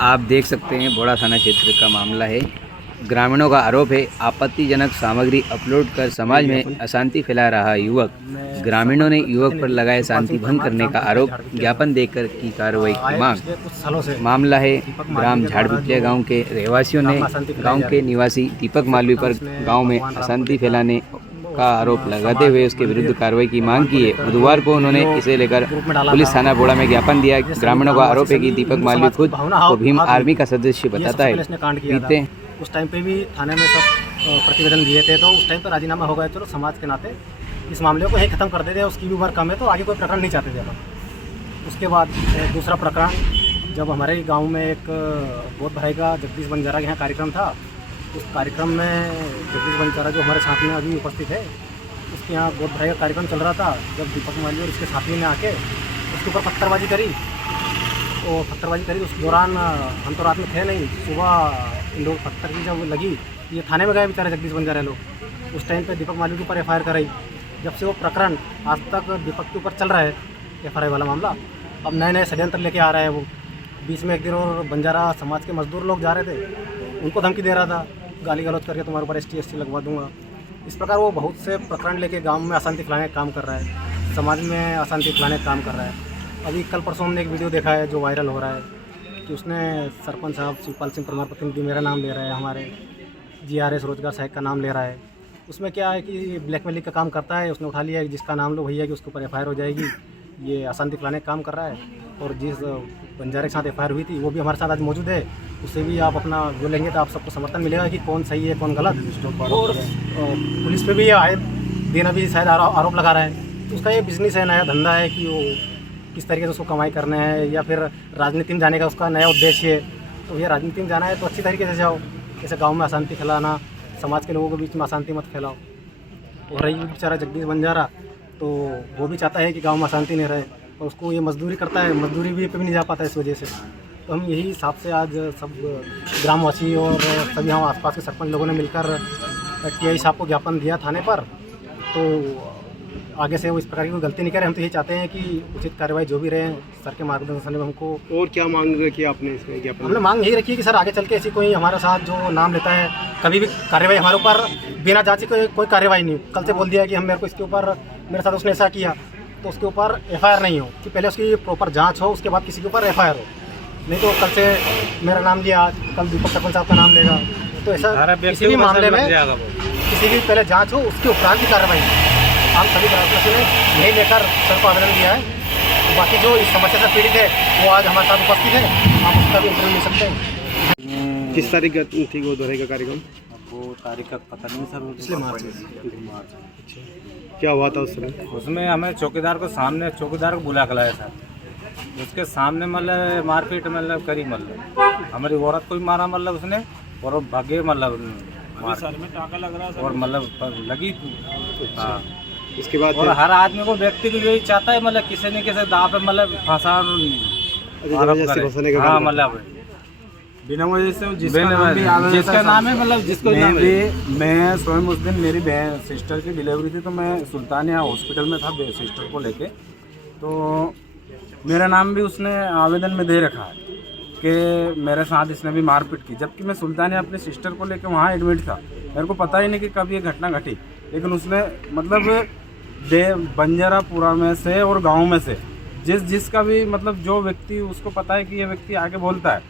आप देख सकते हैं बोड़ा थाना क्षेत्र का मामला है। ग्रामीणों का आरोप है आपत्तिजनक सामग्री अपलोड कर समाज में अशांति फैला रहा युवक। ग्रामीणों ने युवक पर लगाए शांति भंग करने का आरोप, ज्ञापन देकर की कार्रवाई की मांग। मामला है ग्राम झाड़बिटलिया गांव के रहवासियों ने गांव के निवासी दीपक मालवी पर गांव में अशांति फैलाने का आरोप लगाते हुए उसके विरुद्ध कार्रवाई की मांग की है। बुधवार को उन्होंने इसे लेकर पुलिस थाना बोड़ा में ज्ञापन दिया। ग्रामीणों का आरोप है कि दीपक मालवी खुद को भीम आर्मी का सदस्य बताता है। बीते उस टाइम पे भी थाने में सब प्रतिवेदन दिए थे, तो उस टाइम पर राजीनामा हो गया। चलो समाज के नाते इस मामले को ही खत्म कर देते, उसकी भी उम्र कम है तो आगे कोई प्रकरण नहीं चाहते थे अपन। उसके बाद दूसरा प्रकरण, जब हमारे गांव में एक गोद भराई का जगदीश बंजारा के यहाँ कार्यक्रम था, उस कार्यक्रम में जगदीश बंजारा जो हमारे साथ में अभी उपस्थित है, उसके यहाँ गोद भराई का कार्यक्रम चल रहा था। जब दीपक मालवी और उसके साथी ने आके उसके ऊपर पत्थरबाजी करी, उस दौरान हम तो रात में थे नहीं, सुबह इन लोग पत्थर की जब लगी, ये थाने में गए बेचारे जगदीश बंजारा लोग। उस टाइम पे दीपक मालवी के ऊपर FIR कराई। जब से वो प्रकरण आज तक दीपक के ऊपर चल रहा है, FIR वाला मामला। अब नए नए षड्यंत्र लेके आ रहा है वो। बीच में एक दिन और बंजारा समाज के मजदूर लोग जा रहे थे, उनको धमकी दे रहा था, गाली गलौज करके तुम्हारे ऊपर ST लगवा दूंगा। इस प्रकार वो बहुत से प्रकरण लेके गाँव में अशांति फैलाने का काम कर रहा है, समाज में अशांति फैलाने का काम कर रहा है। अभी कल परसों हमने एक वीडियो देखा है जो वायरल हो रहा है कि उसने सरपंच साहब शिवपाल सिंह परमार प्रतिनिधि मेरा नाम ले रहा है, हमारे GRS रोजगार सहायक का नाम ले रहा है। उसमें क्या है कि ब्लैकमेलिंग का काम करता है। उसने उठा लिया कि जिसका नाम लो भैया कि उसके ऊपर FIR हो जाएगी, ये अशांति फैलाने का काम कर रहा है। और जिस बंजारे के साथ FIR हुई थी वो भी हमारे साथ आज मौजूद है। उससे भी आप अपना जो लेंगे तो आप सबको समर्थन मिलेगा कि कौन सही है कौन गलत। और पुलिस पे भी आए दिन अभी शायद आरोप लगा रहा है। तो उसका ये बिजनेस है, नया धंधा है कि वो किस तरीके से उसको कमाई करना है, या फिर राजनीति में जाने का उसका नया उद्देश्य है। तो ये राजनीति में जाना है तो अच्छी तरीके से जाओ, जैसे गांव में अशांति फैलाना, समाज के लोगों के बीच में अशांति मत फैलाओ। और रही बेचारा जगदीश बंजारा, तो वो भी चाहता है कि गांव में अशांति नहीं रहे, और उसको ये मजदूरी करता है, मजदूरी भी पे भी नहीं जा पाता इस वजह से। तो हम यही हिसाब से आज सब ग्रामवासी और सभी हम आसपास के सरपंच लोगों ने मिलकर TI साहब को ज्ञापन दिया थाने पर। तो आगे से वो इस प्रकार की कोई गलती नहीं करे। हम तो यही चाहते हैं कि उचित कार्रवाई जो भी रहे सर के मार्गदर्शन में हमको। और क्या मांग रखी है आपने इसमें ज्ञापन? हमने मांग यही रखी है कि सर आगे चल के ऐसी कोई हमारे साथ जो नाम लेता है, कभी भी कार्रवाई हमारे ऊपर बिना जांच के कोई कार्रवाई नहीं। कल से बोल दिया कि हम मेरे को इसके ऊपर मेरे साथ उसने ऐसा किया, तो उसके ऊपर FIR नहीं हो, कि पहले उसकी प्रॉपर जाँच हो, उसके बाद किसी के ऊपर FIR हो। नहीं तो कल से मेरा नाम लिया, आज कल दीपक सरपंच साहब का नाम लेगा, तो ऐसा किसी भी मामले में किसी की पहले जाँच हो, उसके उपरांत की कार्रवाई। हम सभी ग्रामवासियों ने यही लेकर सर को आवेदन दिया है। तो बाकी जो इस समस्या से पीड़ित है वो आज हमारे साथ उपस्थित है, आप उसका भी इंटरव्यू ले सकते हैं। किस तारीख का थी वो दोहराई का कार्यक्रम? वो तारीख का पता नहीं सर, पिछले मार्च। क्या हुआ था उस समय? उसमें हमें चौकीदार को बुला कर लाया था। उसके सामने मतलब मारपीट मतलब करी, मतलब हमारी औरत को भी मारा, मतलब उसने, और भागे मतलब सर में टाका लग रहा है और मतलब लगी। हाँ, उसके बाद और हर आदमी को व्यक्ति को यही चाहता है मतलब किसी न किसी दाव पे मतलब फंसा, हाँ मतलब बिना वजह से जिसका नाम है मतलब जिसको मैं स्वयं उस दिन मेरी बहन सिस्टर की डिलीवरी थी, तो मैं सुल्तानिया हॉस्पिटल में था सिस्टर को लेके। तो मेरा नाम भी उसने आवेदन में दे रखा है कि मेरे साथ इसने भी मारपीट की, जबकि मैं सुल्तानिया अपनी सिस्टर को लेके वहाँ एडमिट था। मेरे को पता ही नहीं कि कब ये घटना घटी, लेकिन उसने मतलब बंजारापुरा में से और गांव में से जिसका भी मतलब जो व्यक्ति उसको पता है कि ये व्यक्ति आगे बोलता है,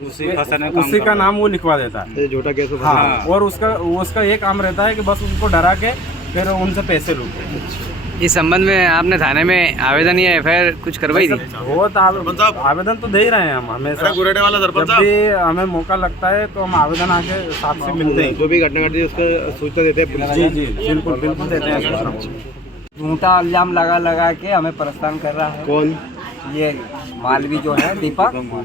उसी का नाम वो लिखवा देता है, झूठा केस। हाँ, और उसका ये काम रहता है कि बस उनको डरा के फिर उनसे पैसे लूटे। इस संबंध में आपने थाने में आवेदन या FIR कुछ करवाई थी? बहुत आवेदन तो दे ही रहे हैं हम हमेशा। जब भी हमें मौका लगता है तो हम आवेदन आके साथ से मिलते हैं। जो भी घटना घटती है उसका सूचना देते हैं। जी बिल्कुल देते हैं। झूठा इल्जाम लगा के हमें परेशान कर रहा है। कौन? ये मालवी जो है दीपक।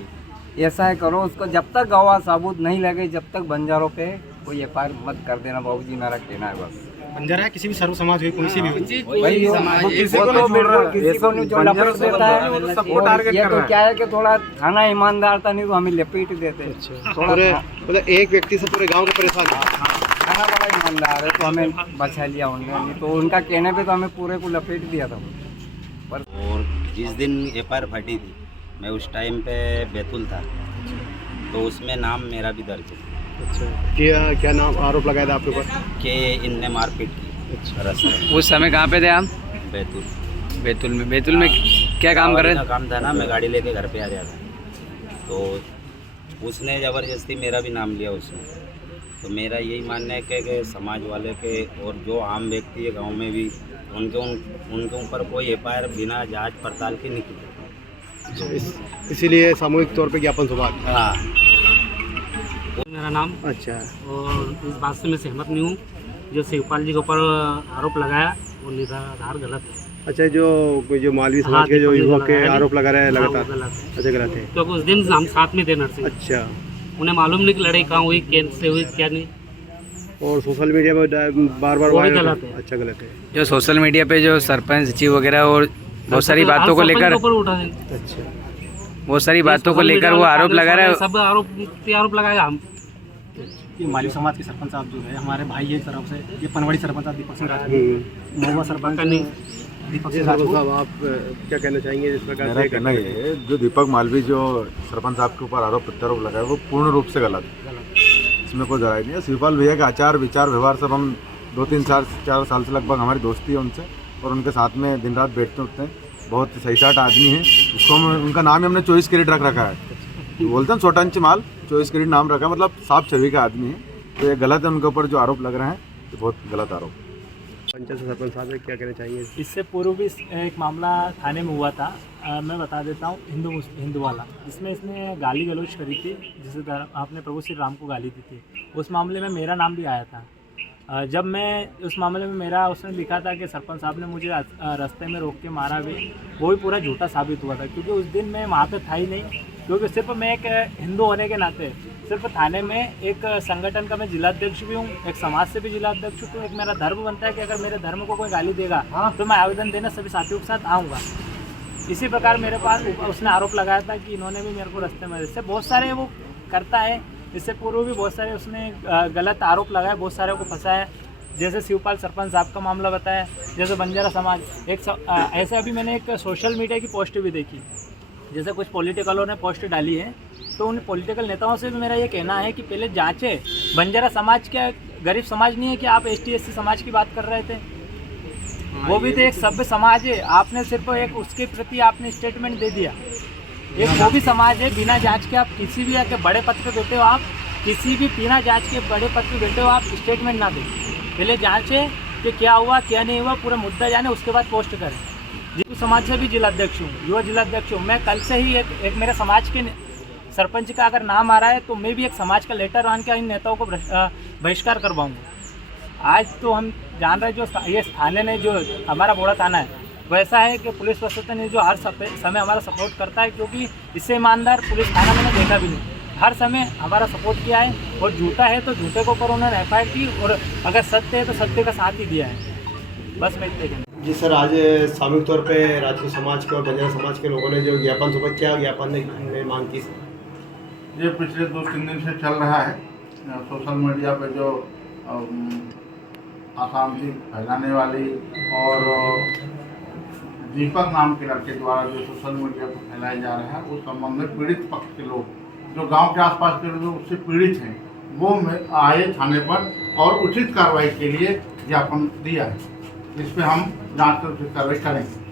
ऐसा है करो उसको, जब तक गवाह साबुत नहीं लगे जब तक बंजारों पे कोई FIR मत कर देना बाबूजी, मेरा कहना है बस। बंजारा किसी भी सर्व समाज हो, कोई सी भी हो, किसी को नहीं जो लपेट देता है, सबको टारगेट ये कर तो रहा है। क्या है कि थोड़ा थाना ईमानदार था, नहीं तो हमें लपेट देते। मतलब एक व्यक्ति से पूरे गांव को परेशान है। थाना बड़ा ईमानदार है तो हमें बचा लिया उन्होंने, नहीं तो उनका कहने पे तो हमें पूरे को लपेट दिया था। और जिस दिन FIR फटी थी मैं उस टाइम पे बैतूल था। तो उसमें नाम मेरा भी दर्ज है अच्छा, क्या नाम आरोप लगाया था आपके ऊपर? कि इनने मारपीट की रास्ते में। उस समय कहाँ पे थे आप? बैतूल बैतूल में क्या काम कर रहे का थे? काम था ना, मैं गाड़ी लेके घर पे आ जाता, तो उसने ज़बरदस्ती मेरा भी नाम लिया उसमें। तो मेरा यही मानना है कि समाज वाले के और जो आम व्यक्ति है गांव में भी उनके ऊपर कोई FIR बिना जांच पड़ताल के नहीं की। इसीलिए सामूहिक तौर पे ज्ञापन सभा। हाँ, मेरा नाम, अच्छा, और इस बात से मैं सहमत नहीं हूँ। जो शिवपाल जी के ऊपर आरोप लगाया वो निराधार गलत है। अच्छा, जो मालवी समाज हाँ, के जो दीपक जी युवक के लगाया है। आरोप लगा रहे हैं हाँ, वो लगातार, गलत है। अच्छा गलत है। क्योंकि उस दिन हम साथ में थे नर्सिंग, अच्छा, उन्हें मालूम नहीं कि लड़ाई कहाँ हुई, कैसे हुई, क्या नहीं। और सोशल मीडिया में बार बार वो भी वायरल गलत है। अच्छा गलत है। जो सोशल मीडिया पे जो सरपंच सचिव वगैरह और बहुत सारी बातों को सरपंच लेकर के ऊपर उठा है। अच्छा, बहुत सारी बातों को सोशल लेकर मीडिया वो वाले आरोप लगा रहे हैं। सब आरोप लगाएगा हम। ये माली समाज के सरपंच साहब जो है हमारे भाई है तरफ से, ये पनवाड़ी सरपंच साहब दीपक सिंह राजपूत, महुआ सरपंच दीपक जी सिंह सरपंच राजपूत। साहब, आप क्या कहना चाहेंगे इस प्रकार मेरा से? कहना ये है, जो दीपक मालवी जो सरपंच साहब के ऊपर आरोप प्रत्यारोप लगाए वो पूर्ण रूप से गलत है, इसमें कोई जराई नहीं है। शिवपाल भैया के आचार विचार व्यवहार सब हम 4 साल से लगभग हमारी दोस्ती है उनसे, और उनके साथ में दिन रात बैठते उठते हैं। बहुत सही साठ आदमी है, उसको हम उनका नाम ही हमने 24 कैरेट रख रखा है। तो बोलते हैं छोटा इंच माल, 24 कैरेट नाम रखा, मतलब साफ छवि का आदमी है। तो ये गलत है, उनके ऊपर जो आरोप लग रहे हैं ये बहुत गलत आरोप। पंचायत सरपंच साहब क्या कहना चाहेंगे? इससे पूर्व भी एक मामला थाने में हुआ था, मैं बता देता हूँ, हिंदू वाला, जिसमें इसने गाली गलौज करी थी, जिसे आपने प्रभु श्री राम को गाली दी थी। उस मामले में मेरा नाम भी आया था। जब मैं उस मामले में मेरा उसने लिखा था कि सरपंच साहब ने मुझे रास्ते में रोक के मारा भी, वो भी पूरा झूठा साबित हुआ था, क्योंकि उस दिन मैं वहाँ पे था ही नहीं। क्योंकि सिर्फ मैं एक हिंदू होने के नाते सिर्फ थाने में एक संगठन का मैं जिलाध्यक्ष भी हूँ, एक समाज से भी जिलाध्यक्ष हूँ। तो एक मेरा धर्म बनता है कि अगर मेरे धर्म को कोई गाली देगा तो मैं आवेदन देना सभी साथियों के साथ आऊँगा। इसी प्रकार मेरे पास उसने आरोप लगाया था कि इन्होंने भी मेरे को रास्ते में, इससे बहुत सारे वो करता है। इससे पूर्व भी बहुत सारे उसने गलत आरोप लगाए, बहुत सारे को फंसाया। जैसे शिवपाल सरपंच साहब का मामला बताया, जैसे बंजारा समाज ऐसे अभी मैंने एक सोशल मीडिया की पोस्ट भी देखी, जैसे कुछ पॉलिटिकलों ने पोस्ट डाली है। तो उन पॉलिटिकल नेताओं से भी मेरा ये कहना है कि पहले जांचे, बंजारा समाज क्या गरीब समाज नहीं है कि आप ST SC समाज की बात कर रहे थे? वो भी तो एक सभ्य समाज है। आपने सिर्फ एक उसके प्रति आपने स्टेटमेंट दे दिया। एक वो भी समाज है, बिना जांच के आप किसी भी आके बड़े पद पे बैठे हो, आप किसी भी बिना जांच के बड़े पद पे बैठे हो, आप स्टेटमेंट ना दें। पहले जांचे कि क्या हुआ क्या नहीं हुआ, पूरा मुद्दा जाने, उसके बाद पोस्ट करें। जिस समाज से भी जिलाध्यक्ष हूँ, युवा जिलाध्यक्ष हूँ। मैं कल से ही एक मेरे समाज के सरपंच का अगर नाम आ रहा है तो मैं भी एक समाज का लेटर मान के इन नेताओं को बहिष्कार करवाऊंगा। आज तो हम जान रहे हैं, जो ये थाने ने, जो हमारा बोड़ा थाना है, वैसा है कि पुलिस प्रशासन ने जो हर समय हमारा सपोर्ट करता है, क्योंकि इससे ईमानदार पुलिस थाना मैंने देखा भी नहीं। हर समय हमारा सपोर्ट किया है, और झूठा है तो झूठे को ऊपर उन्होंने FIR की, और अगर सत्य है तो सत्य का साथ ही दिया है। बस मैं इतने कहना। जी सर, आज सामूहिक तौर पे राजपूत समाज के और बंजारा समाज के लोगों ने जो ज्ञापन सभा, क्या ज्ञापन ने मांग की? ये पिछले 2-3 दिन से चल रहा है। सोशल मीडिया पे जो अशांति फैलाने वाली और दीपक नाम के लड़के द्वारा जो सोशल मीडिया पर फैलाया जा रहा है, उस संबंध में पीड़ित पक्ष के लोग, जो गांव के आसपास के लोग उससे पीड़ित हैं, वो आए थाने पर और उचित कार्रवाई के लिए ज्ञापन दिया है। इस पर हम जांच कर उचित कार्रवाई करेंगे।